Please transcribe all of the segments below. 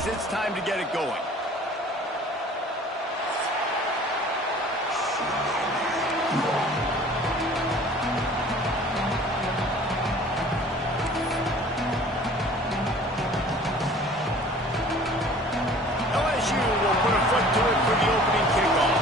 guys, it's time to get it going. LSU will put a foot to it for the opening kickoff.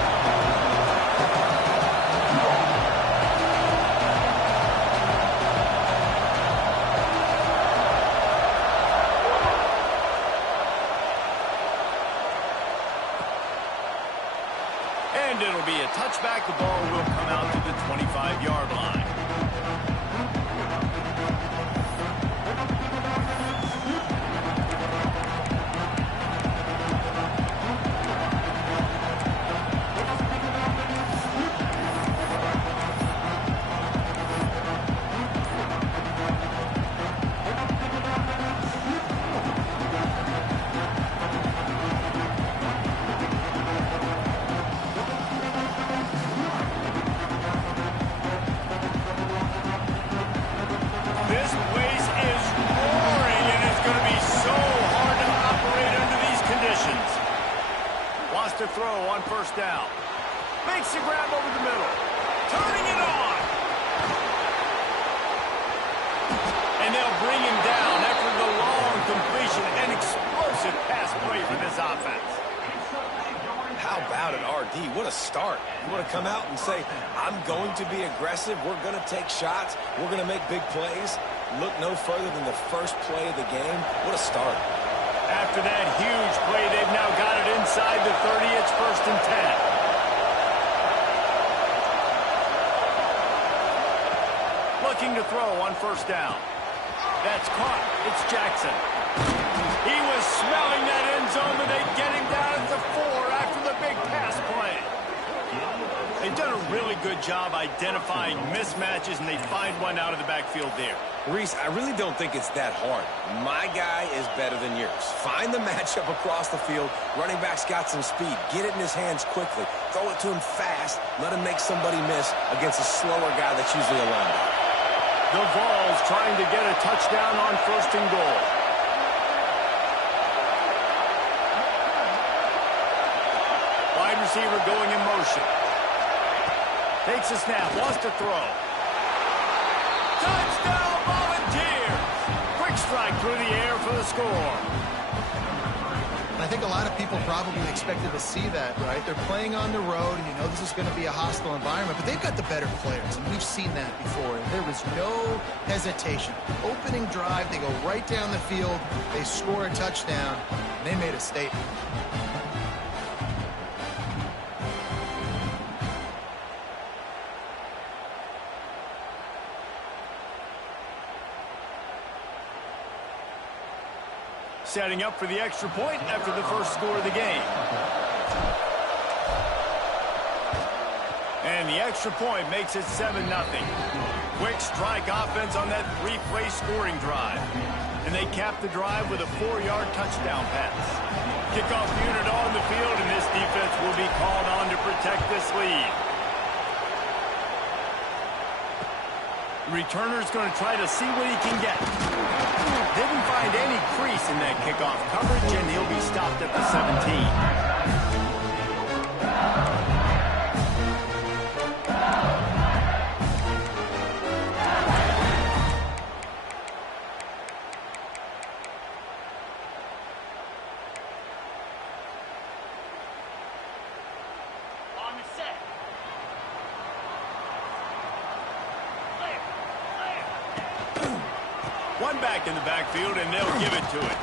And it'll be a touchback. The ball will come out to the 25-yard line. This place is roaring, and it's going to be so hard to operate under these conditions. Wants to throw on first down. Makes the grab over the middle. Turning it on. And they'll bring him down after the long completion. An explosive pass play for this offense. How about it, RD? What a start. You want to come out and say, I'm going to be aggressive, we're going to take shots, we're going to make big plays. Look no further than the first play of the game. What a start. After that huge play, they've now got it inside the 30. It's 1st and 10. Looking to throw on first down. That's caught. It's Jackson. He was smelling that end zone, but they get him down at the 4 after the big pass play. They've done a really good job identifying mismatches, and they find one out of the backfield there. Reese, I really don't think it's that hard. My guy is better than yours. Find the matchup across the field. Running back's got some speed. Get it in his hands quickly. Throw it to him fast. Let him make somebody miss against a slower guy that's usually a linebacker. The Vols trying to get a touchdown on 1st and goal. Wide receiver going in motion. Takes a snap, wants to throw. Touchdown, Volunteers! Quick strike through the air for the score. I think a lot of people probably expected to see that, right? They're playing on the road, and you know this is going to be a hostile environment, but they've got the better players, and we've seen that before. And there was no hesitation. Opening drive, they go right down the field, they score a touchdown, and they made a statement. Setting up for the extra point after the first score of the game. And the extra point makes it 7-0. Quick strike offense on that 3-play scoring drive. And they cap the drive with a 4-yard touchdown pass. Kickoff unit on the field, and this defense will be called on to protect this lead. Returner's going to try to see what he can get. Didn't find any crease in that kickoff coverage, and he'll be stopped at the 17. One back in the backfield, and they'll give it to it.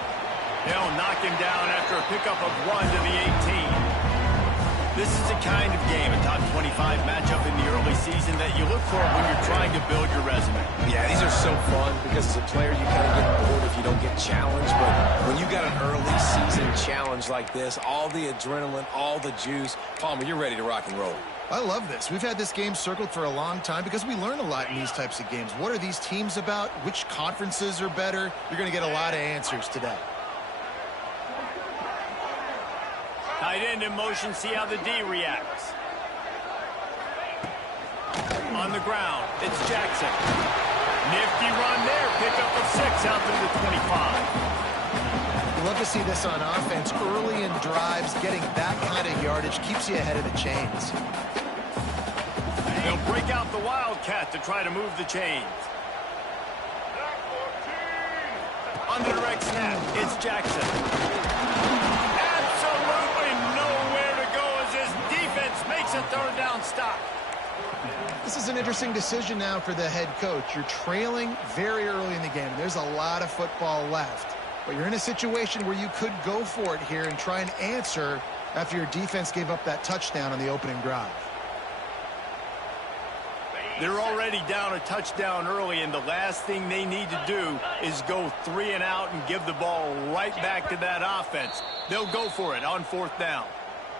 They'll knock him down after a pickup of 1 to the 18. This is the kind of game, a top 25 matchup in the early season, that you look for when you're trying to build your resume. Yeah, these are so fun because as a player, you kind of get bored if you don't get challenged. But when you got an early season challenge like this, all the adrenaline, all the juice, Palmer, you're ready to rock and roll. I love this. We've had this game circled for a long time because we learn a lot in these types of games. What are these teams about? Which conferences are better? You're going to get a lot of answers today. Tight end in motion, see how the D reacts. On the ground, it's Jackson. Nifty run there, pickup of 6 out to the 25. love to see this on offense. Early in drives, getting that kind of yardage keeps you ahead of the chains. They'll break out the Wildcat to try to move the chains. On the direct snap, it's Jackson. Absolutely nowhere to go as his defense makes a third down stop. This is an interesting decision now for the head coach. You're trailing very early in the game. There's a lot of football left. But you're in a situation where you could go for it here and try and answer after your defense gave up that touchdown on the opening drive. They're already down a touchdown early, and the last thing they need to do is go 3 and out and give the ball right back to that offense. They'll go for it on 4th down.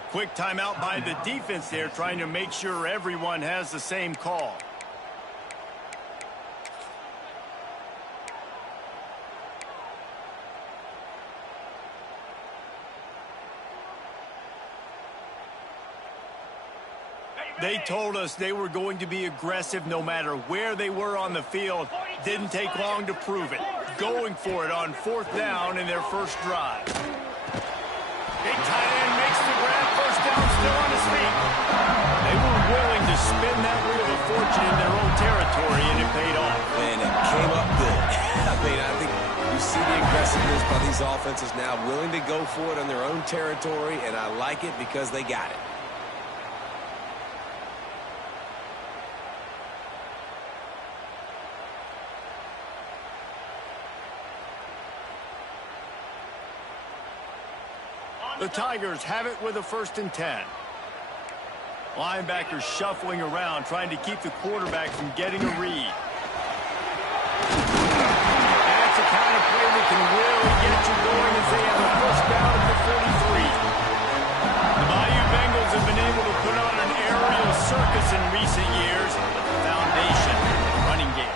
Quick timeout by the defense there, trying to make sure everyone has the same call. They told us they were going to be aggressive no matter where they were on the field. Didn't take long to prove it. Going for it on 4th down in their first drive. Big tight end makes the grab. First down, still on his feet. They were willing to spin that wheel of fortune in their own territory, and it paid off. And it came up good. I think you see the aggressiveness by these offenses now, willing to go for it on their own territory, and I like it because they got it. The Tigers have it with a 1st and 10. Linebackers shuffling around, trying to keep the quarterback from getting a read. That's a kind of play that can really get you going as they have a first down at the 43. The Bayou Bengals have been able to put on an aerial circus in recent years. The foundation, the running game.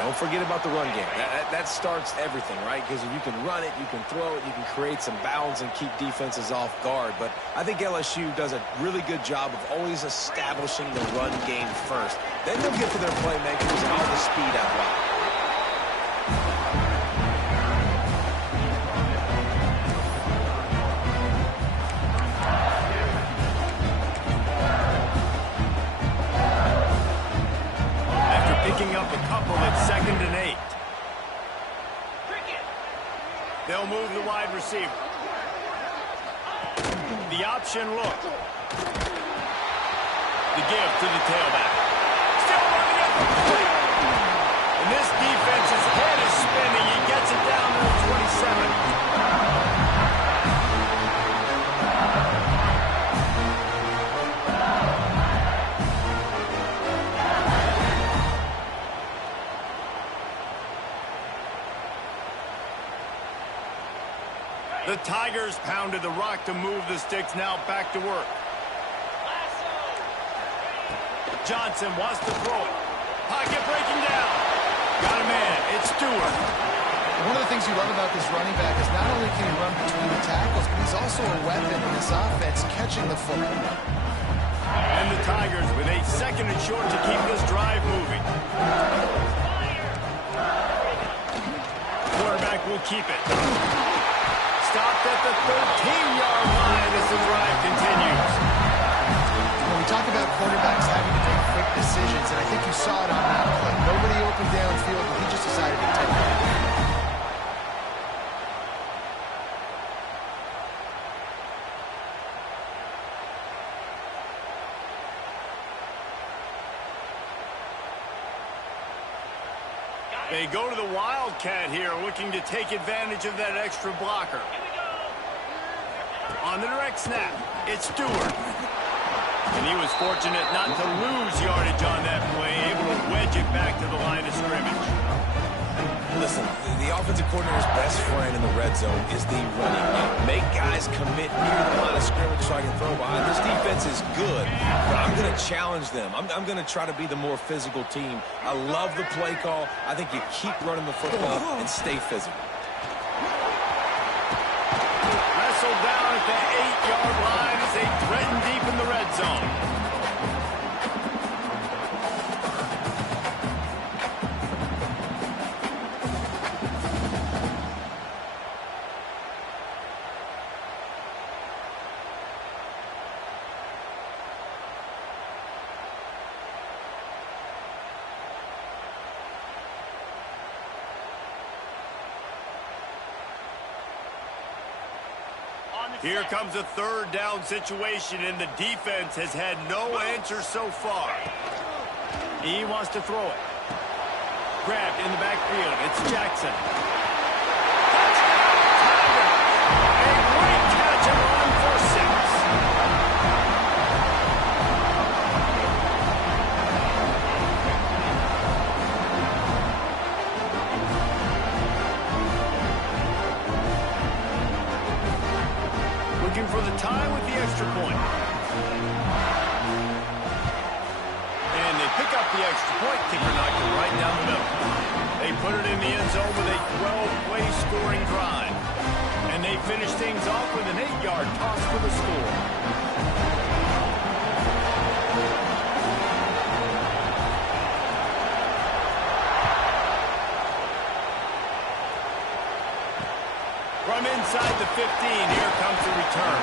Don't forget about the run game. That starts everything, right? Because if you can run it, you can throw it, you can create some bounds and keep defenses off guard. But I think LSU does a really good job of always establishing the run game first. Then they'll get to their playmakers and all the speed out wide. Picking up a couple at 2nd and 8. They'll move the wide receiver. The option look. The give to the tailback. Still running up the plate. And this defense's head is spinning. He gets it down to the 27. The Tigers pounded the rock to move the sticks, now back to work. Johnson wants to throw it. Pocket breaking down. Got a man. It's Stewart. One of the things you love about this running back is not only can he run between the tackles, but he's also a weapon in this offense catching the football. And the Tigers with 8 seconds and short to keep this drive moving. Quarterback will keep it. Stopped at the 13-yard line as the drive continues. When we talk about quarterbacks having to make quick decisions, and I think you saw it on that play. Nobody opened downfield, but he just decided to take it. They go to the Wildcat here, looking to take advantage of that extra blocker. On the direct snap, it's Stewart. And he was fortunate not to lose yardage on that play, able to wedge it back to the line of scrimmage. Listen, the offensive coordinator's best friend in the red zone is the running game. Make guys commit near the line of scrimmage so I can throw behind. This defense is good, but I'm going to challenge them. I'm going to try to be the more physical team. I love the play call. I think you keep running the football and stay physical. Wrestled down at the 8-yard line as they threaten deep in the red zone. Here comes a third down situation, and the defense has had no answer so far. He wants to throw it. Grabbed in the backfield. It's Jackson. Touchdown, Tiger! A great catch and run for 6. Looking for the tie with the extra point. And they pick up the extra point. Kicker knocked it right down the middle. They put it in the end zone with a 12-play scoring drive. And they finish things off with an 8-yard toss for the score. From inside the 15, here comes the return.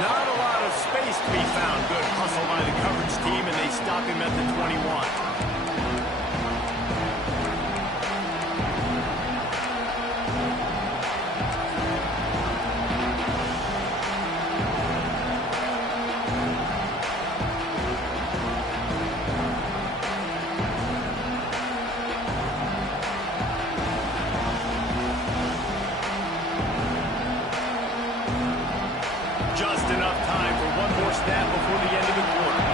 Not a lot of space to be found. Good hustle by the coverage team, and they stop him at the 21. Just enough time for one more snap before the end of the quarter.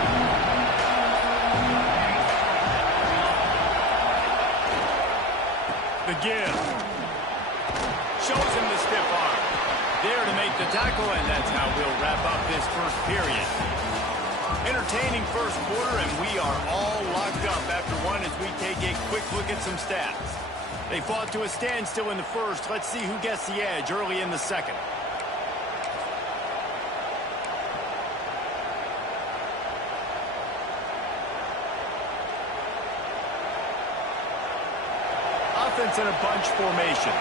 The give. Shows him the stiff arm. There to make the tackle, and that's how we'll wrap up this first period. Entertaining first quarter, and we are all locked up after one as we take a quick look at some stats. They fought to a standstill in the first. Let's see who gets the edge early in the second. Offense in a bunch formation.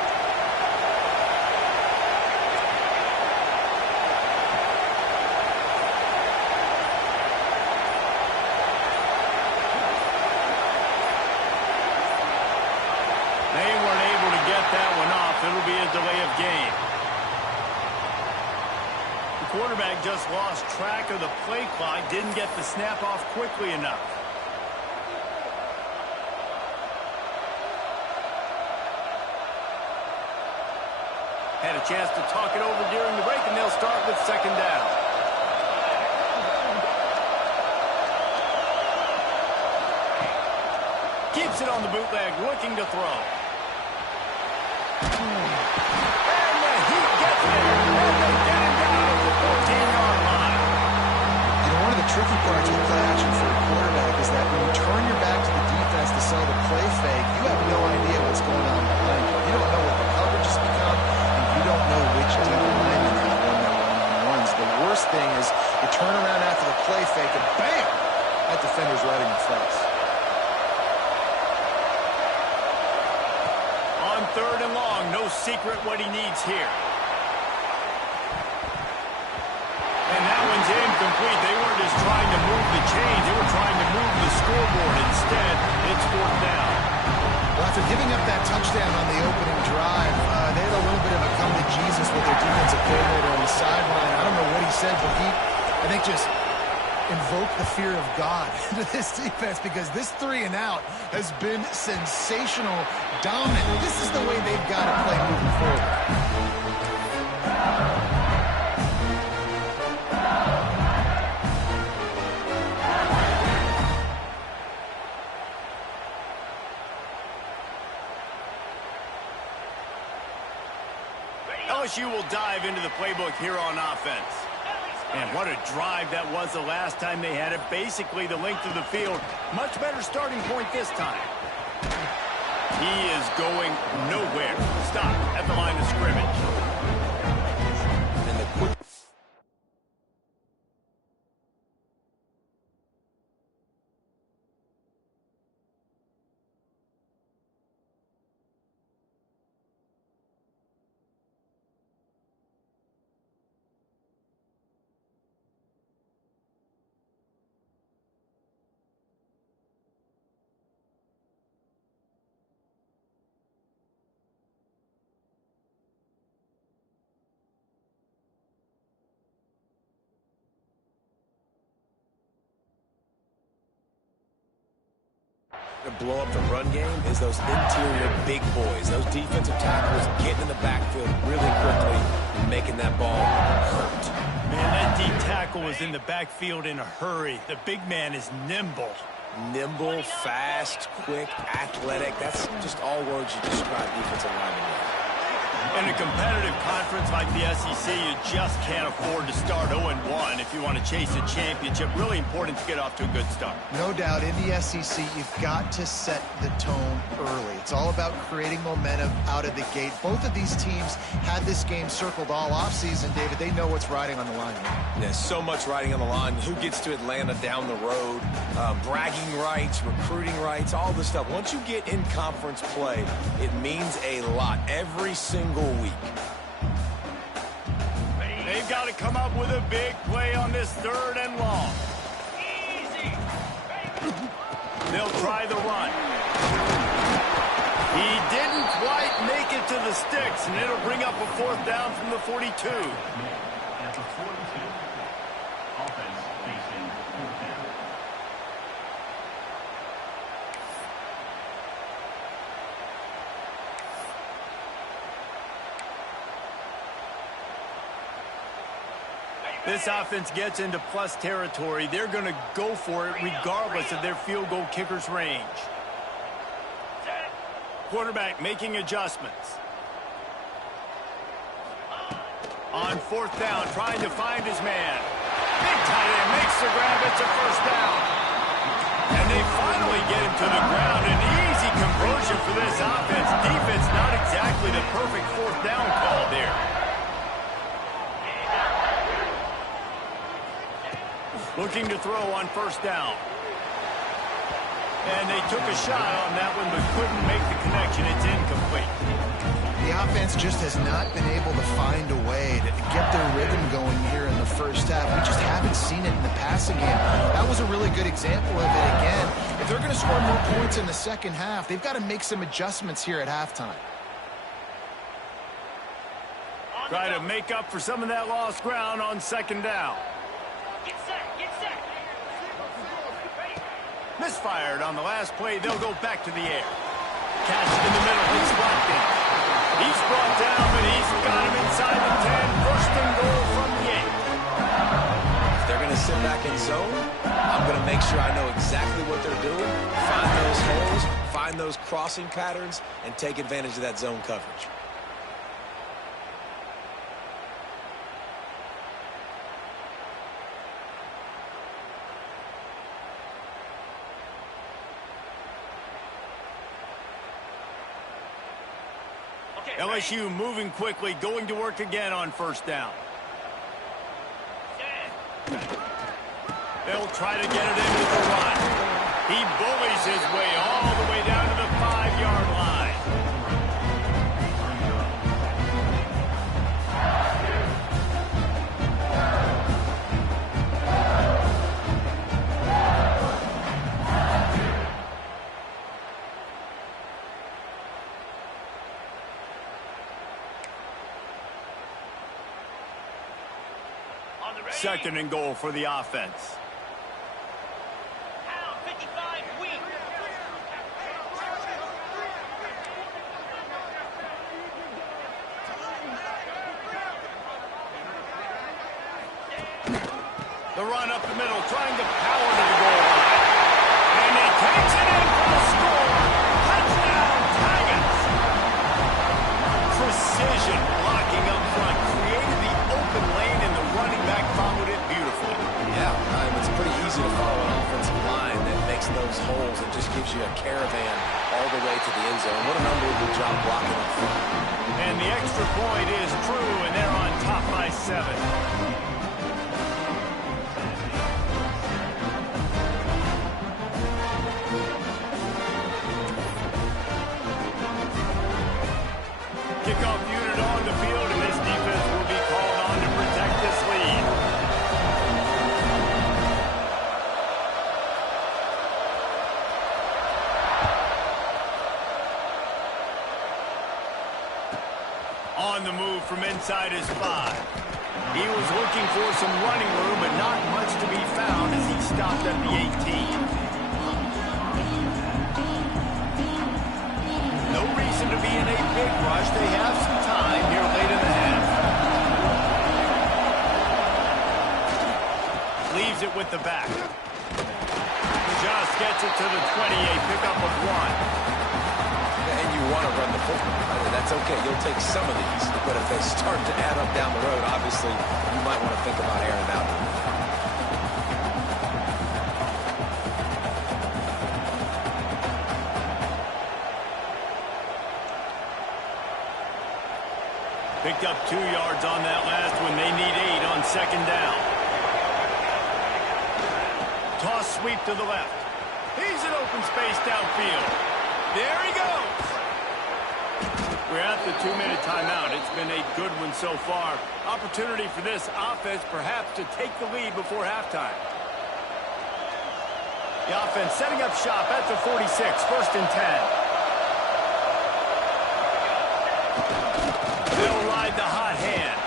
They weren't able to get that one off. It'll be a delay of game. The quarterback just lost track of the play clock, didn't get the snap off quickly enough. Had a chance to talk it over during the break, and they'll start with second down. Keeps it on the bootleg, looking to throw. And he gets there, and they get him down at the 14-yard line. You know, one of the tricky parts with play action for a quarterback is that when you turn your back to the defense to sell the play fake, you have no idea what's going on behind you. You don't know what the coverage has become. You don't know which deep lineman has won their one-on-ones. The worst thing is you turn around after the play fake and bam! That defender's right in your face. On third and long, no secret what he needs here. And that one's incomplete. They weren't just trying to move the chains. They were trying to move the scoreboard. Instead, it's fourth down. Well, after giving up that touchdown on the opening drive, they had a little bit of a come to Jesus with their defensive coordinator on the sideline. I don't know what he said, but he, I think, just invoked the fear of God into this defense, because this 3-and-out has been sensational, dominant. This is the way they've got to play moving forward. LSU will dive into the playbook here on offense. And what a drive that was the last time they had it. Basically the length of the field. Much better starting point this time. He is going nowhere. Stop at the line of scrimmage. And the quick starting to blow up the run game is those interior big boys. Those defensive tackles getting in the backfield really quickly and making that ball hurt. Man, that deep tackle was in the backfield in a hurry. The big man is nimble. Nimble, fast, quick, athletic. That's just all words you describe defensive linemen with. In a competitive conference like the SEC, you just can't afford to start 0-1 if you want to chase a championship. Really important to get off to a good start. No doubt, in the SEC, you've got to set the tone early. It's all about creating momentum out of the gate. Both of these teams had this game circled all offseason, David. They know what's riding on the line. There's so much riding on the line. Who gets to Atlanta down the road? Bragging rights, recruiting rights, all this stuff. Once you get in conference play, it means a lot every single week. They've got to come up with a big play on this 3rd and long. Easy. They'll try the run. He didn't quite make it to the sticks, and it'll bring up a 4th down from the 42. At the 42, offense facing 4th down. This offense gets into plus territory. They're going to go for it regardless of their field goal kicker's range. Quarterback making adjustments. On 4th down, trying to find his man. Big tight end makes the grab. It's a 1st down. And they finally get him to the ground. An easy conversion for this offense. Defense not exactly the perfect 4th down call there. Looking to throw on 1st down. And they took a shot on that one, but couldn't make the connection. It's incomplete. The offense just has not been able to find a way to get their rhythm going here in the 1st half. We just haven't seen it in the passing game. That was a really good example of it again. If they're going to score more points in the 2nd half, they've got to make some adjustments here at halftime. Try to make up for some of that lost ground on 2nd down. Misfired on the last play. They'll go back to the air. Catch it in the middle. He's blocked in. He's brought down, but he's got him inside the 10. 1st and goal from the 8. If they're going to sit back in zone, I'm going to make sure I know exactly what they're doing, find those holes, find those crossing patterns, and take advantage of that zone coverage. LSU moving quickly, going to work again on 1st down. They'll try to get it in with the run. He bullies his way all the way down to the 5-yard line. Second and goal for the offense. The run up the middle, trying to power to the goal line. And he takes it in for a score. Touchdown, Tigers. Precision blocking up front. Created the open lane, and the running back followed it beautifully. Yeah, it's pretty easy to follow an offensive line that makes those holes and just gives you a caravan all the way to the end zone. What an unbelievable job blocking up front. And the extra point is true, and they're on top by 7. Kickoff unit on the field, and this defense will be called on to protect this lead. On the move from inside his 5. He was looking for some running room, but not much to be found as he stopped at the 18. quick rush. They have some time here late in the half. Leaves it with the back. Just gets it to the 28, pickup of 1. And you want to run the football. I mean, that's okay. You'll take some of these. But if they start to add up down the road, obviously, you might want to think about airing it out. Picked up 2 yards on that last one. They need 8 on second down. Toss sweep to the left. He's in open space downfield. There he goes. We're at the 2-minute timeout. It's been a good one so far. Opportunity for this offense perhaps to take the lead before halftime. The offense setting up shop at the 46, 1st and 10. They'll ride the hot hand.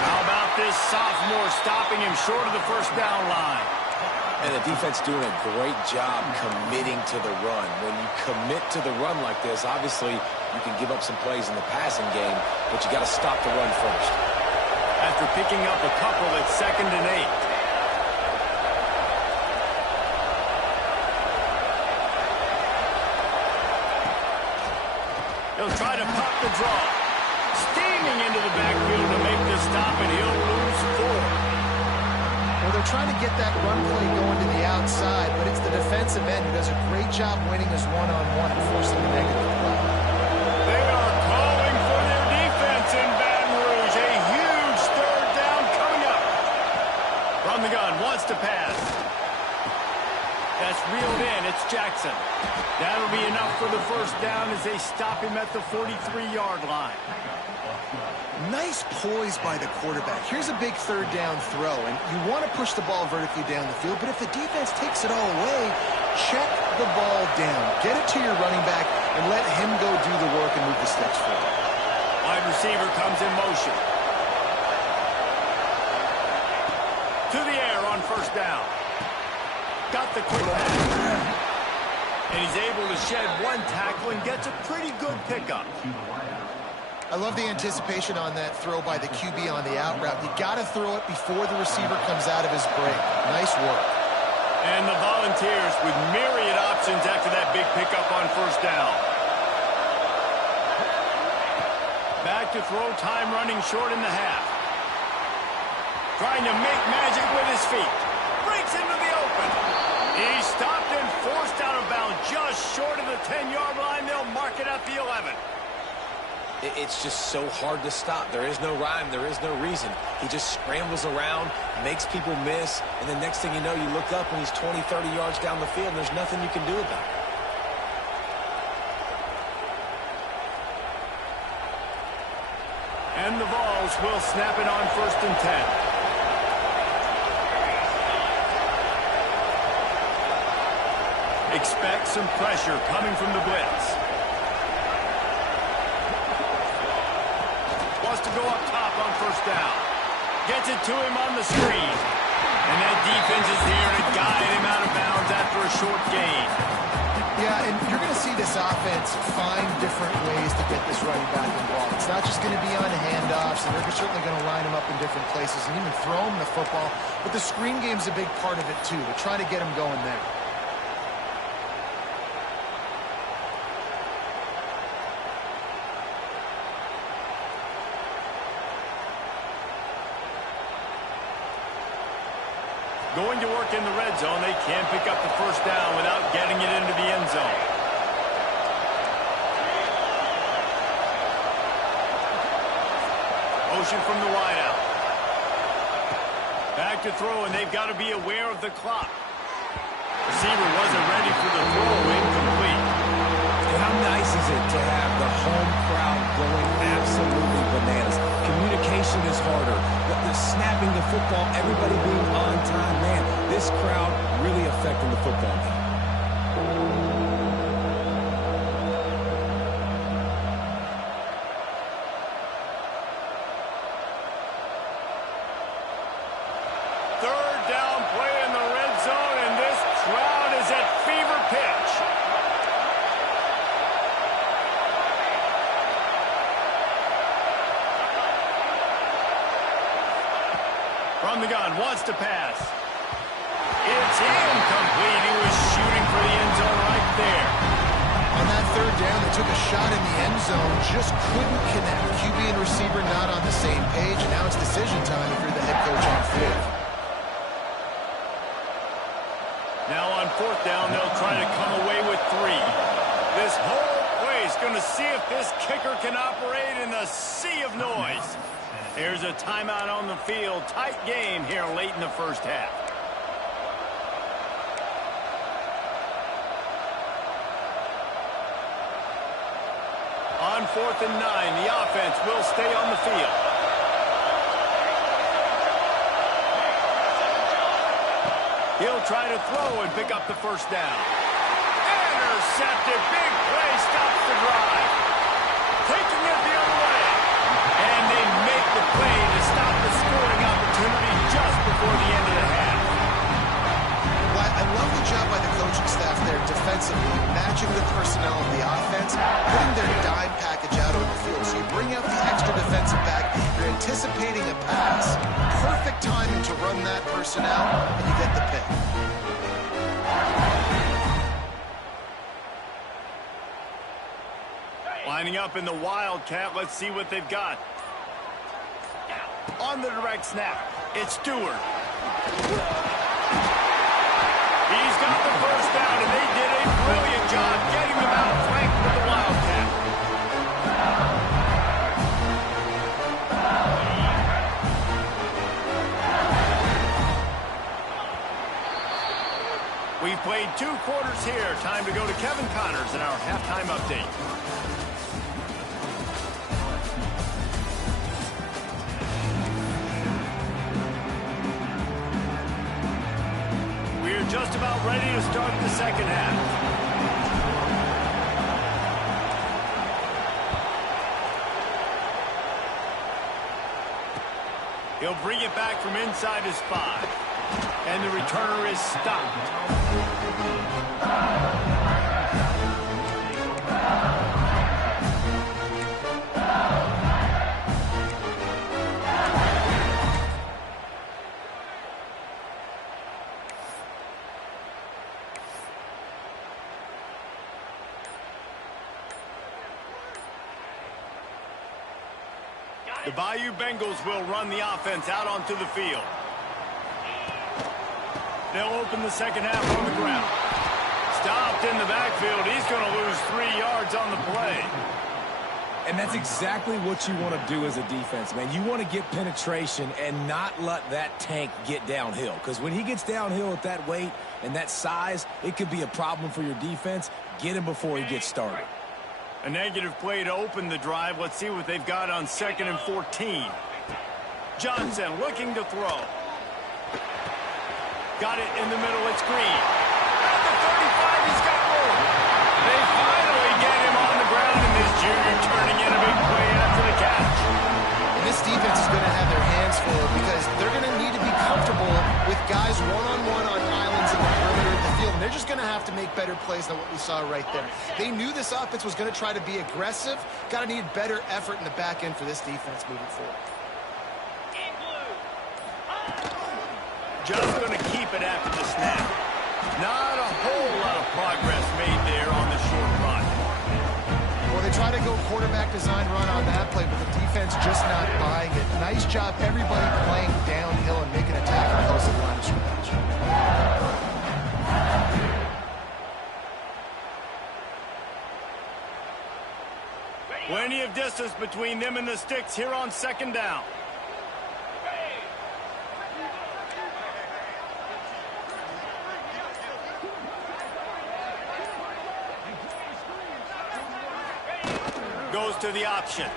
How about this sophomore stopping him short of the first down line? And the defense doing a great job committing to the run. When you commit to the run like this, obviously you can give up some plays in the passing game, but you got to stop the run first. After picking up a couple, it's 2nd and 8. He'll try to pop the draw. Steaming into the backfield to make the stop, and he'll lose 4. Well, they're trying to get that run play going to the outside, but it's the defensive end who does a great job winning his one-on-one and forcing the negative play. They are calling for their defense in Baton Rouge. A huge 3rd down coming up. From the gun, wants to pass. That's reeled in. It's Jackson. That'll be enough for the first down as they stop him at the 43-yard line. Nice poise by the quarterback. Here's a big 3rd down throw, and you want to push the ball vertically down the field, but if the defense takes it all away, check the ball down. Get it to your running back and let him go do the work and move the sticks forward. Wide receiver comes in motion. To the air on 1st down. Got the quick pass. And he's able to shed 1 tackle and gets a pretty good pickup. I love the anticipation on that throw by the QB on the out route. You got to throw it before the receiver comes out of his break. Nice work. And the Volunteers with myriad options after that big pickup on 1st down. Back to throw, time running short in the half. Trying to make magic with his feet. Breaks into the open. He's stopped and forced out of bounds just short of the 10-yard line. They'll mark it at the 11. It's just so hard to stop. There is no rhyme. There is no reason. He just scrambles around, makes people miss, and the next thing you know, you look up and he's 20, 30 yards down the field, and there's nothing you can do about it. And the Vols will snap it on 1st and 10. Expect some pressure coming from the blitz. Wants to go up top on 1st down. Gets it to him on the screen. And that defense is there to guide him out of bounds after a short gain. Yeah, and you're going to see this offense find different ways to get this running back involved. It's not just going to be on handoffs, and they're certainly going to line him up in different places and even throw him the football. But the screen game's a big part of it, too. They're trying to get him going there. Going to work in the red zone. They can pick up the first down without getting it into the end zone. Motion from the wideout. Back to throw, and they've got to be aware of the clock. Receiver wasn't ready for the throw, incomplete. And how nice is it to have the home crowd going absolutely bananas? Communication is harder. The snapping the football, everybody being on time, man, this crowd really affecting the football game. Third down play in the red zone, and this crowd is at fever pitch. From the gun, wants to pass. It's incomplete. He was shooting for the end zone right there. On that third down, they took a shot in the end zone, just couldn't connect. QB and receiver not on the same page, and now it's decision time if you're the head coach on field. Now on fourth down, they'll try to come away with 3. This whole place going to see if this kicker can operate in the sea of noise. Here's a timeout on the field. Tight game here late in the first half. On 4th and 9, the offense will stay on the field. He'll try to throw and pick up the first down. Intercepted. Big play stops the drive. Taking it the other way. And they make the play to stop the scoring opportunity just before the end of the half. Well, I love the job by the coaching staff there defensively, matching the personnel of the offense, putting their dime package out on the field. So you bring out the extra defensive back, you're anticipating a pass. Perfect timing to run that personnel, and you get the pick. Lining up in the Wildcat, let's see what they've got. On the direct snap, it's Stewart. He's got the first down, and they did a brilliant job getting them out flanked with the Wildcat. We've played 2 quarters here. Time to go to Kevin Connors in our halftime update. We're just about ready to start the second half. He'll bring it back from inside his 5. And the returner is stopped. The Bayou Bengals will run the offense out onto the field. They'll open the second half on the ground. Stopped in the backfield. He's going to lose 3 yards on the play. And that's exactly what you want to do as a defense, man. You want to get penetration and not let that tank get downhill. Because when he gets downhill at that weight and that size, it could be a problem for your defense. Get him before he gets started. A negative play to open the drive. Let's see what they've got on 2nd and 14. Johnson looking to throw. Got it in the middle. It's Green. At the 35, he's got room. They finally get him on the ground, and this junior turning in a big play after the catch. And this defense is going to have their hands full because they're going to need to be comfortable with guys one-on-one on islands in the perimeter of the field. And they're just going to have to make better plays than what we saw right there. They knew this offense was going to try to be aggressive. Got to need better effort in the back end for this defense moving forward. Just going to keep it after the snap. Not a whole lot of progress made there on the short run. Well, they try to go quarterback design run on that play, but the defense just not buying it. Nice job, everybody playing downhill and making a tackle close to the line of scrimmage. Plenty of distance between them and the sticks here on 2nd down. Goes to the option. Oh,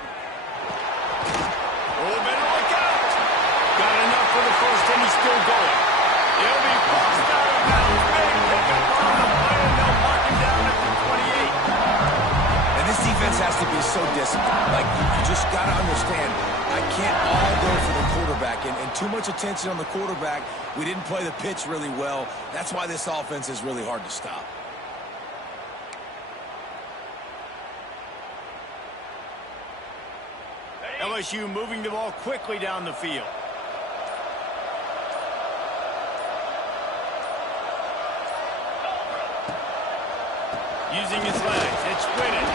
better look out. Got enough for the first, and he's still going. He'll be forced out of bounds. Big pickup on the play, and they'll mark him down at the 28. And this defense has to be so disciplined. Like, you just got to understand, I can't all go for the quarterback. And too much attention on the quarterback. We didn't play the pitch really well. That's why this offense is really hard to stop. LSU moving the ball quickly down the field. using his legs. It's Whitted.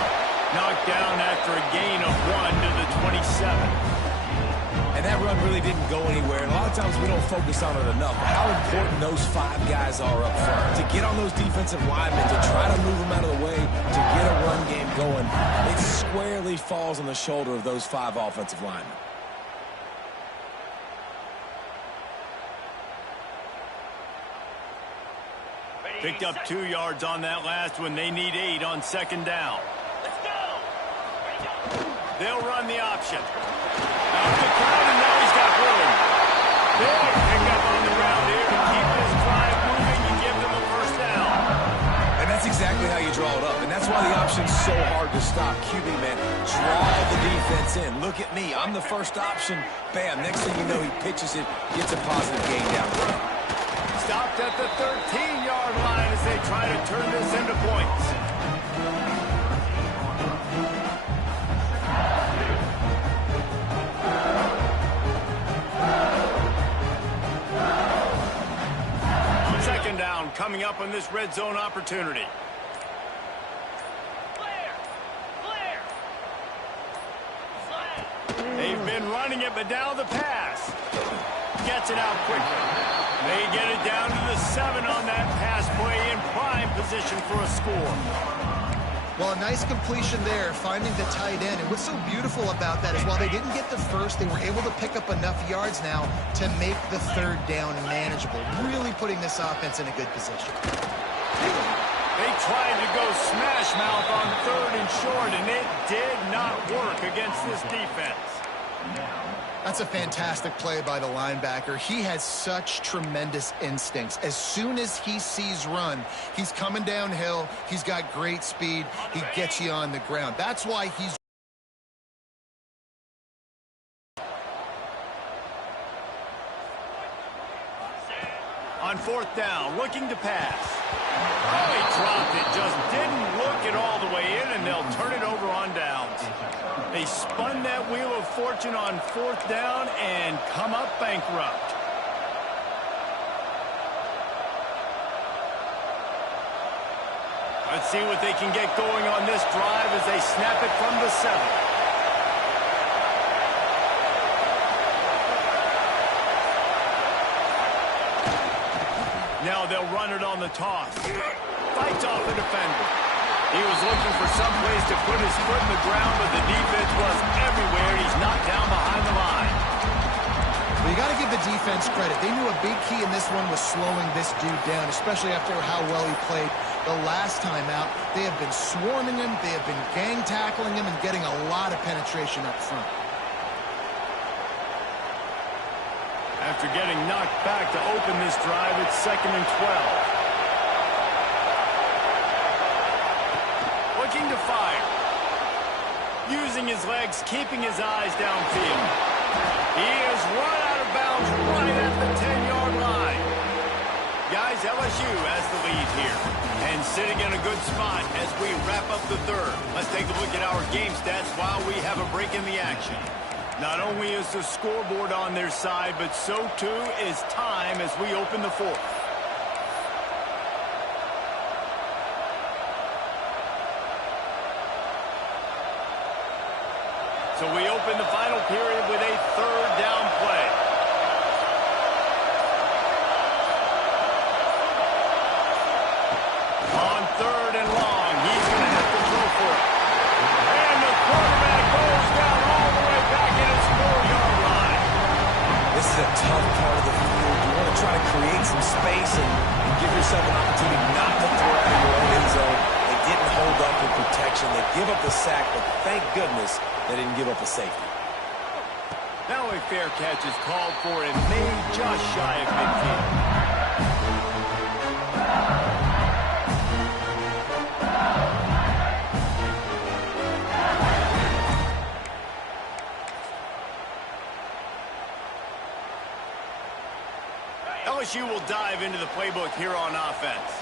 Knocked down after a gain of 1 to the 27. And that run really didn't go anywhere. And a lot of times we don't focus on it enough. But how important those 5 guys are up front. To get on those defensive linemen, to try to move them out of the way, to get a run game going, it squarely falls on the shoulder of those 5 offensive linemen. Picked up 2 yards on that last one. They need 8 on 2nd down. Let's go. They'll run the option. Out the crowd, and now he's got room. Big pickup on the ground here to keep this drive moving and give them a first down. And that's exactly how you draw it up. And that's why the option's so hard to stop. QB, man, draw the defense in. Look at me. I'm the first option. Bam. Next thing you know, he pitches it, gets a positive gain down the road. Stopped at the 13-yard line as they try to turn this into points. Second down coming up on this red zone opportunity. Clear. They've been running it, but now the pass. Gets it out quickly. They get it down to the 7 on that pass play in prime position for a score. Well, a nice completion there, finding the tight end. And what's so beautiful about that is while they didn't get the first, they were able to pick up enough yards now to make the 3rd down manageable, really putting this offense in a good position. They tried to go smash mouth on 3rd and short, and it did not work against this defense. That's a fantastic play by the linebacker. He has such tremendous instincts. As soon as he sees run, he's coming downhill. He's got great speed. He gets you on the ground. That's why he's... On 4th down, looking to pass. Oh, he dropped it. Just didn't look it all the way in, and they'll turn it over on downs. They spun that wheel of fortune on 4th down and come up bankrupt. Let's see what they can get going on this drive as they snap it from the 7. Now they'll run it on the toss. Fights off the defender. He was looking for some place to put his foot in the ground, but the defense was everywhere. He's knocked down behind the line. Well, you got to give the defense credit. They knew a big key in this one was slowing this dude down, especially after how well he played the last time out. They have been swarming him. They have been gang tackling him and getting a lot of penetration up front. After getting knocked back to open this drive, it's 2nd and 12. Looking to fire. Using his legs, keeping his eyes downfield. He is run out of bounds right at the 10-yard line. Guys, LSU has the lead here. And sitting in a good spot as we wrap up the 3rd. Let's take a look at our game stats while we have a break in the action. Not only is the scoreboard on their side, but so too is time as we open the 4th. So we open the final period with a 3rd down play. On 3rd and long, he's going to have to throw for it. And the quarterback goes down all the way back in his 4-yard line. This is a tough part of the field. You want to try to create some space and give yourself an opportunity not to throw out of your own end zone. They didn't hold up in protection. They give up the sack, but thank goodness they didn't give up a safety. Now a fair catch is called for and made just shy of midfield. LSU will dive into the playbook here on offense.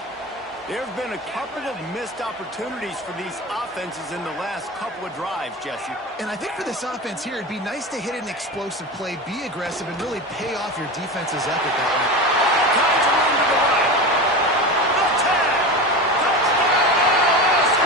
There have been a couple of missed opportunities for these offenses in the last couple of drives, Jesse. And I think for this offense here, it'd be nice to hit an explosive play, be aggressive, and really pay off your defense's effort that way. Kinds of room to the right. The tag. Touchdown, LSU!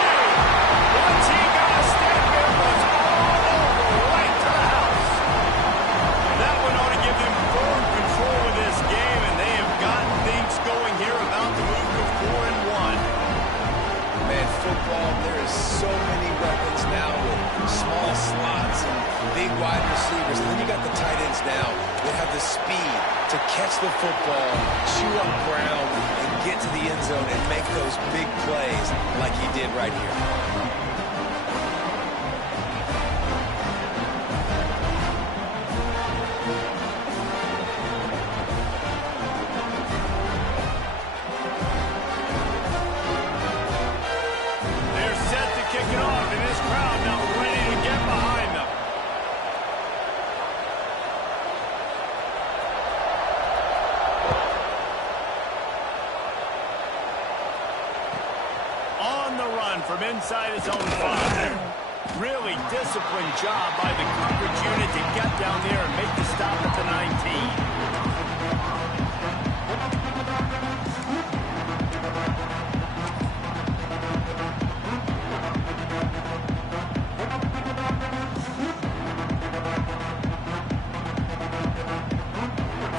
to catch the football, chew up ground, and get to the end zone and make those big plays like he did right here. They're set to kick it off, and this crowd now ready to get behind them. On the run from inside his own 5. Really disciplined job by the coverage unit to get down there and make the stop at the 19.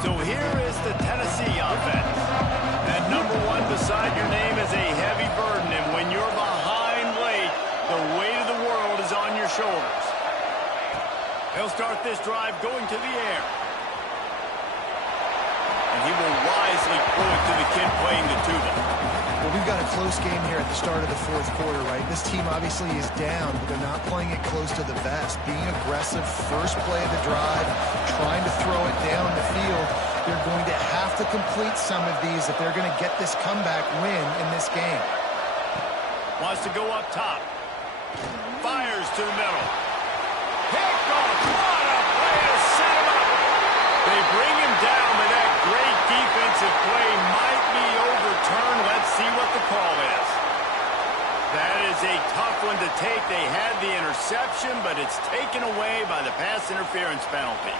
So here is the Tennessee offense. And number 1 beside your name is a heavy burden, and when you're behind late, the weight of the world is on your shoulders. He'll start this drive going to the air. And he will wisely throw it to the kid playing the tuba. Well, we've got a close game here at the start of the fourth quarter, right? This team obviously is down, but they're not playing it close to the vest. Being aggressive, first play of the drive, trying to throw it down the field. They're going to have to complete some of these if they're going to get this comeback win in this game. Wants to go up top. Fires to the middle. Picked off. What a play to set him up. They bring him down, but that great defensive play might be overturned. Let's see what the call is. That is a tough one to take. They had the interception, but it's taken away by the pass interference penalty.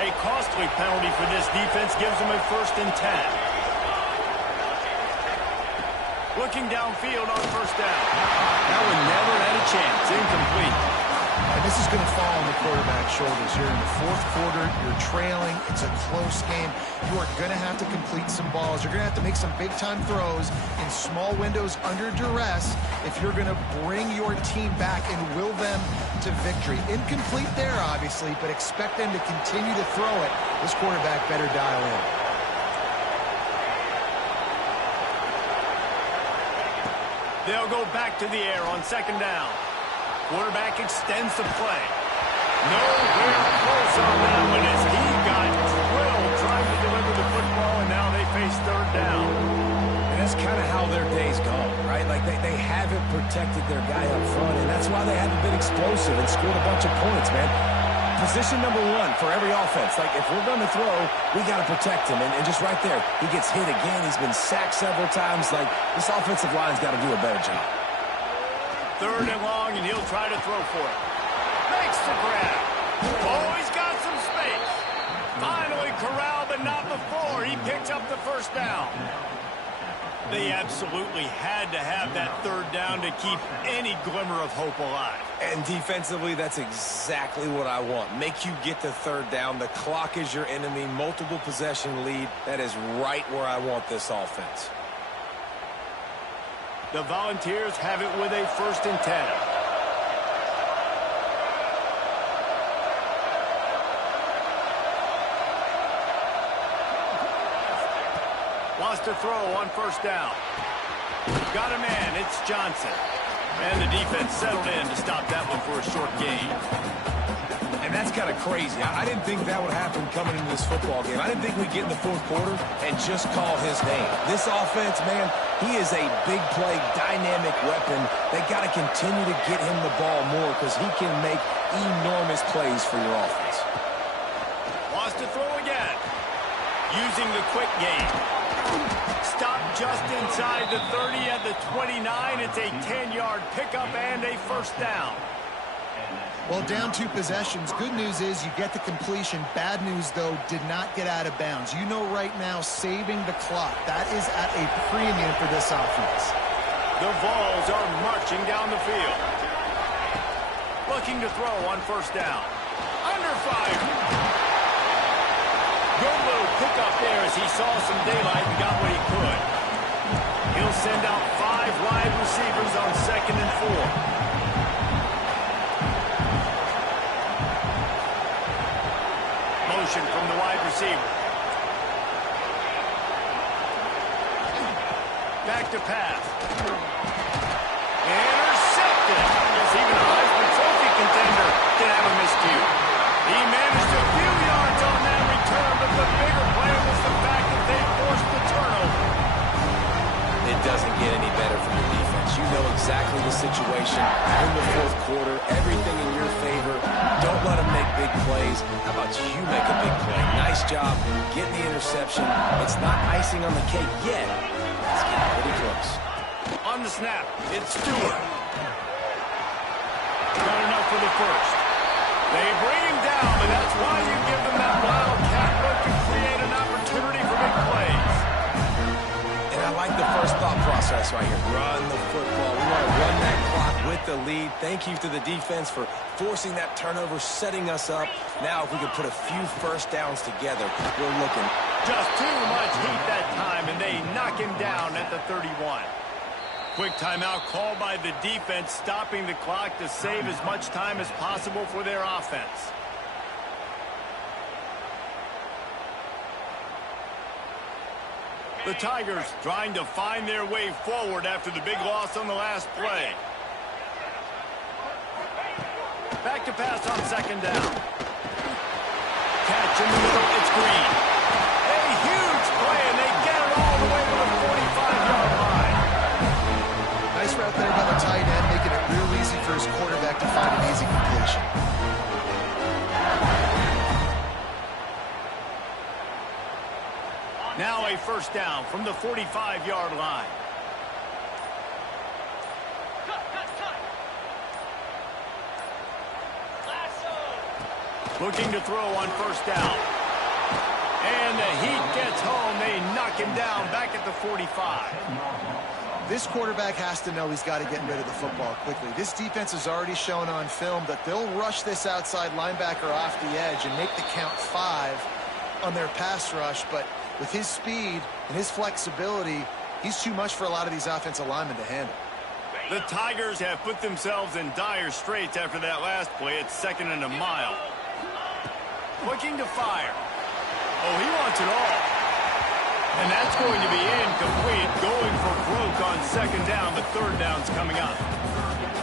A costly penalty for this defense gives them a 1st and 10. Looking downfield on 1st down. That one never had a chance. Incomplete. And this is going to fall on the quarterback's shoulders. You're in the fourth quarter. You're trailing. It's a close game. You are going to have to complete some balls. You're going to have to make some big-time throws in small windows under duress if you're going to bring your team back and will them to victory. Incomplete there, obviously, but expect them to continue to throw it. This quarterback better dial in. They'll go back to the air on 2nd down. Quarterback extends the play. Nowhere close on that one as he got drilled trying to deliver the football, and now they face 3rd down. And that's kind of how their day's gone, right? Like they haven't protected their guy up front, and that's why they haven't been explosive and scored a bunch of points, man. Position number 1 for every offense. Like, if we're going to throw, we got to protect him. And just right there, he gets hit again. He's been sacked several times. Like, this offensive line's got to do a better job. 3rd and long, and he'll try to throw for it. Makes the grab. Oh, he's got some space. Finally corralled, but not before. He picks up the 1st down. They absolutely had to have that 3rd down to keep any glimmer of hope alive. And defensively, that's exactly what I want. Make you get to 3rd down. The clock is your enemy. Multiple possession lead. That is right where I want this offense. The Volunteers have it with a 1st and 10. Wants to throw on 1st down. Got a man. It's Johnson. And the defense settled in to stop that one for a short gain. And that's kind of crazy. I didn't think that would happen coming into this football game. I didn't think we'd get in the fourth quarter and just call his name. This offense, man, he is a big play, dynamic weapon. They got to continue to get him the ball more because he can make enormous plays for your offense. Wants to throw again. Using the quick game. Stopped just inside the 30 at the 29. It's a 10-yard pickup and a 1st down. Well, down 2 possessions. Good news is you get the completion. Bad news, though, did not get out of bounds. You know right now, saving the clock. That is at a premium for this offense. The Vols are marching down the field. Looking to throw on 1st down. Under fire. Good little pickup there as he saw some daylight and got what he could. He'll send out 5 wide receivers on 2nd and 4. Motion from the wide receiver. back to pass. Intercepted. Yes, even a Heisman Trophy contender can have a miscue. He managed a few yards on that return, but the bigger play was the fact that they forced the turnover. It doesn't get any better from the defense. You know exactly the situation. In the fourth quarter, everything in your favor. Don't let them make big plays. How about you make a big play? Nice job getting the interception. It's not icing on the cake yet. It's getting pretty close. On the snap, it's Stewart. Not enough for the first. They bring him down, and that's why you give them that wildcat look to create an opportunity for big plays. And I like the first thought process right here. Run the football. We want to run that clock with the lead. Thank you to the defense for forcing that turnover, setting us up. Now, if we could put a few first downs together, we're looking. Just too much heat that time, and they knock him down at the 31. Quick timeout called by the defense, stopping the clock to save as much time as possible for their offense. The Tigers trying to find their way forward after the big loss on the last play. Back to pass on second down. Catch in the middle, it's Green. A huge play, and they get it all the way to the 45-yard line. Nice route there by the tight end, making it real easy for his quarterback to find an easy completion. Now a first down from the 45-yard line. Looking to throw on first down. And the heat gets home. They knock him down back at the 45. This quarterback has to know he's got to get rid of the football quickly. This defense has already shown on film that they'll rush this outside linebacker off the edge and make the count 5 on their pass rush, but with his speed and his flexibility, he's too much for a lot of these offensive linemen to handle. The Tigers have put themselves in dire straits after that last play. It's 2nd and a mile. Looking to fire. Oh, he wants it all. And that's going to be incomplete. Going for broke on second down, but third down's coming up.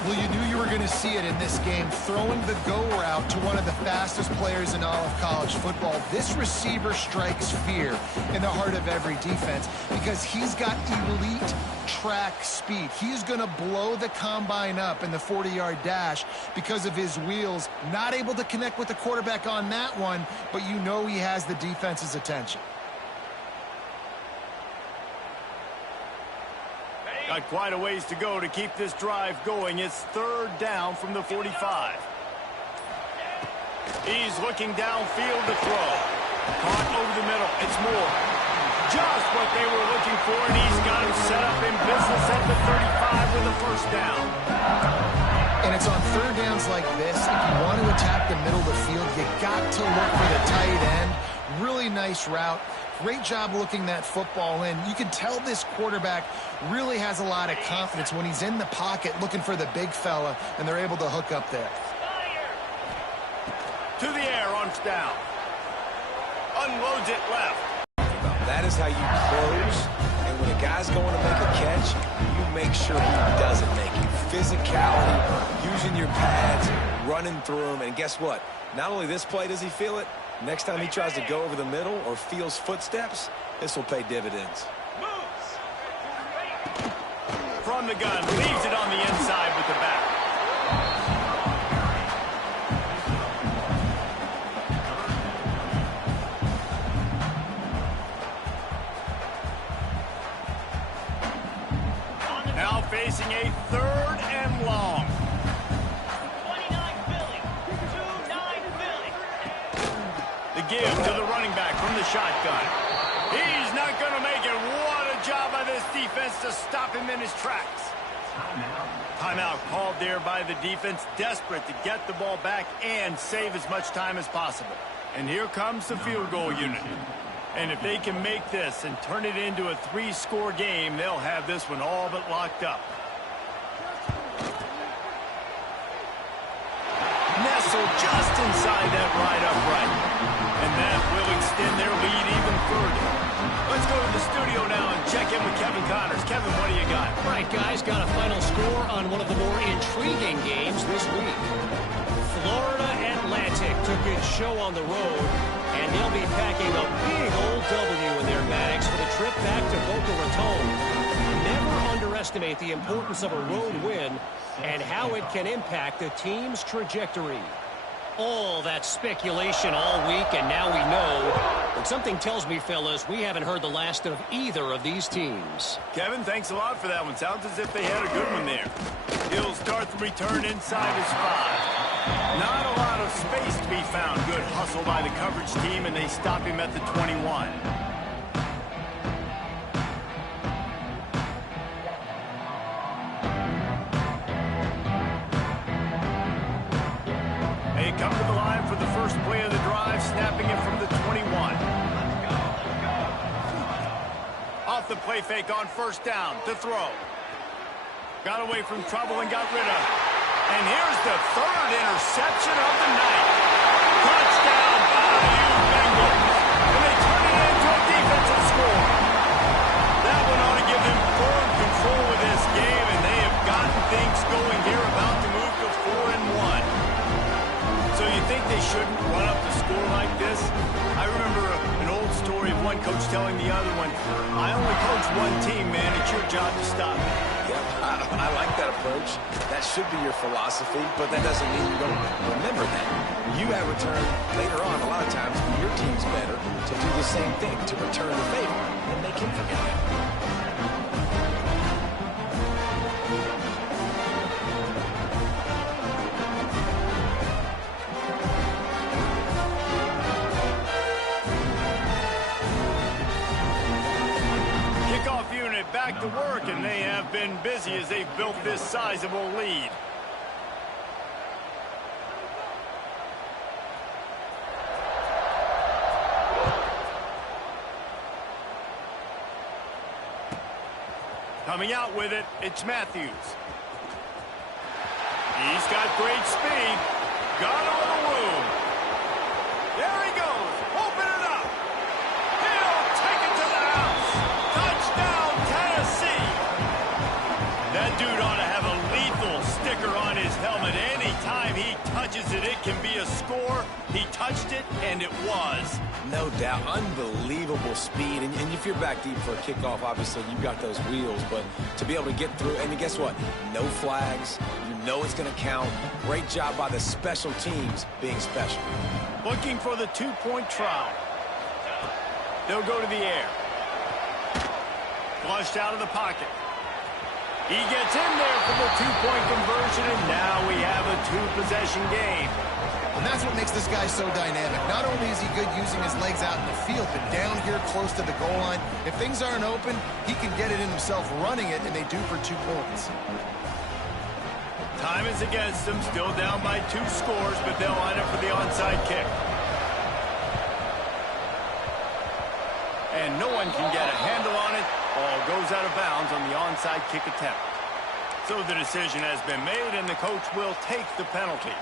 Well, you knew you were going to see it in this game, throwing the go route to one of the fastest players in all of college football. This receiver strikes fear in the heart of every defense because he's got elite track speed. He's going to blow the combine up in the 40-yard dash because of his wheels. Not able to connect with the quarterback on that one, but you know he has the defense's attention. Got quite a ways to go to keep this drive going. It's third down from the 45. He's looking downfield to throw. Caught over the middle. It's Moore. Just what they were looking for, and he's got him set up in business at the 35 with a first down. And it's on third downs like this. If you want to attack the middle of the field, you got to look for the tight end. Really nice route. Great job looking that football in. You can tell this quarterback really has a lot of confidence when he's in the pocket looking for the big fella, and they're able to hook up there. To the air on down. Unloads it left. That is how you close. And when a guy's going to make a catch, you make sure he doesn't make it. Physicality, using your pads, running through them. And guess what? Not only this play does he feel it, next time he tries to go over the middle or feels footsteps, this will pay dividends. From the gun, leaves it on the inside with the back. Now facing a third and long. 29 Philly. 2-9 Philly. The give to the running back from the shotgun. He's not going to make it. What a job by this defense to stop him in his tracks. Timeout called there by the defense, desperate to get the ball back and save as much time as possible. And here comes the field goal unit. And if they can make this and turn it into a 3-score game, they'll have this one all but locked up. Nestled just inside that right upright. And that will extend their lead even further. A Let's go to the studio now and check in with Kevin Connors. Kevin, what do you got? All right, guys, got a final score on one of the more intriguing games this week. Florida Atlantic took its show on the road, and they'll be packing a big old W in their bags for the trip back to Boca Raton. Never underestimate the importance of a road win and how it can impact the team's trajectory. All that speculation all week, and now we know. But something tells me, fellas, we haven't heard the last of either of these teams. Kevin, thanks a lot for that one. Sounds as if they had a good one there. He'll start the return inside his 5. Not a lot of space to be found. Good hustle by the coverage team, and they stop him at the 21. They come to the line for the first play of the drive, snapping it from the 21. Off the play fake on first down to throw. Got away from trouble and got rid of it. And here's the third interception of the night. Touchdown, Bayou Bengals. And they turn it into a defensive score. That one ought to give them firm control of this game, and they have gotten things going here, about to move to 4-1. So you think they shouldn't run up the score like this? I remember an old story of one coach telling the other one, I only coach one team, man. It's your job to stop me. Yep, I like that approach. That should be your philosophy, but that doesn't mean you don't remember that. You have returned later on, a lot of times, when your team's better, to do the same thing, to return the favor, and make him forget that. Back to work, and they have been busy as they've built this sizable lead. Coming out with it, it's Matthews. He's got great speed. Got a little room. There he goes. Open it up. He'll take it to the house. Touchdown, Tennessee. That dude ought to have a lethal sticker on his helmet. Anytime he touches it, it can be a score. He touched it, and it was. No doubt. Unbelievable speed. And if you're back deep for a kickoff, obviously you've got those wheels. But to be able to get through, and guess what? No flags. You know it's going to count. Great job by the special teams being special. Looking for the two-point try. They'll go to the air. Flushed out of the pocket. He gets in there for the two-point conversion, and now we have a two-possession game. And that's what makes this guy so dynamic. Not only is he good using his legs out in the field, but down here close to the goal line, if things aren't open, he can get it in himself running it, and they do for 2 points. Time is against them, still down by 2 scores, but they'll line up for the onside kick. And no one can get a handle on it. Ball goes out of bounds on the onside kick attempt. So the decision has been made, and the coach will take the penalty.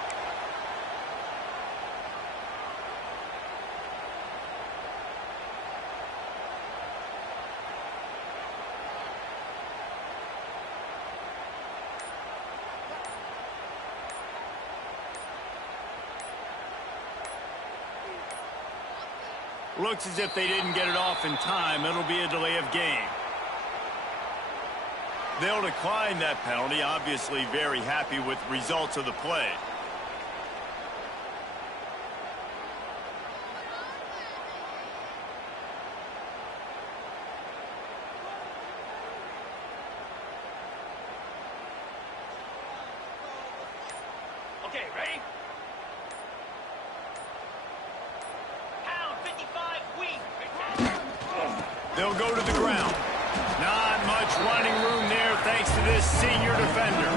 Looks as if they didn't get it off in time. It'll be a delay of game. They'll decline that penalty, obviously very happy with results of the play. Okay, ready? Pound 55 weak. They'll go to the ground. Not much running room there thanks to this senior defender.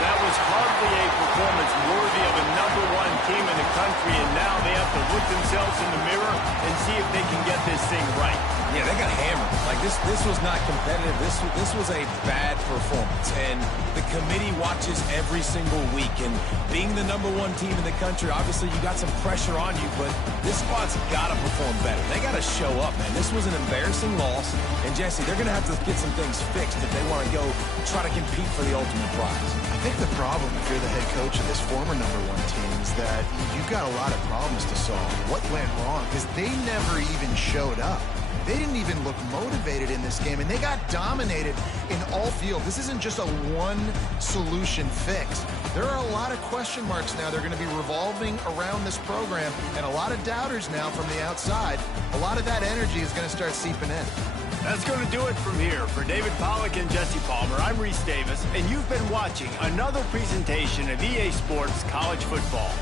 That was hardly a performance worthy of a #1 team in the country, and now they have to look themselves in the mirror and see if they can get this thing right. Yeah, they got hammered. Like, this was not competitive. This was a bad performance. And the committee watches every single week. And being the #1 team in the country, obviously you got some pressure on you, but this squad's got to perform better. They got to show up, man. This was an embarrassing loss. And, Jesse, they're going to have to get some things fixed if they want to go try to compete for the ultimate prize. I think the problem, if you're the head coach of this former #1 team, is that you've got a lot of problems to solve. What went wrong? Because they never even showed up. They didn't even look motivated in this game, and they got dominated in all field. This isn't just a one-solution fix. There are a lot of question marks now. They're going to be revolving around this program, and a lot of doubters now from the outside. A lot of that energy is going to start seeping in. That's going to do it from here. For David Pollack and Jesse Palmer, I'm Reese Davis, and you've been watching another presentation of EA Sports College Football.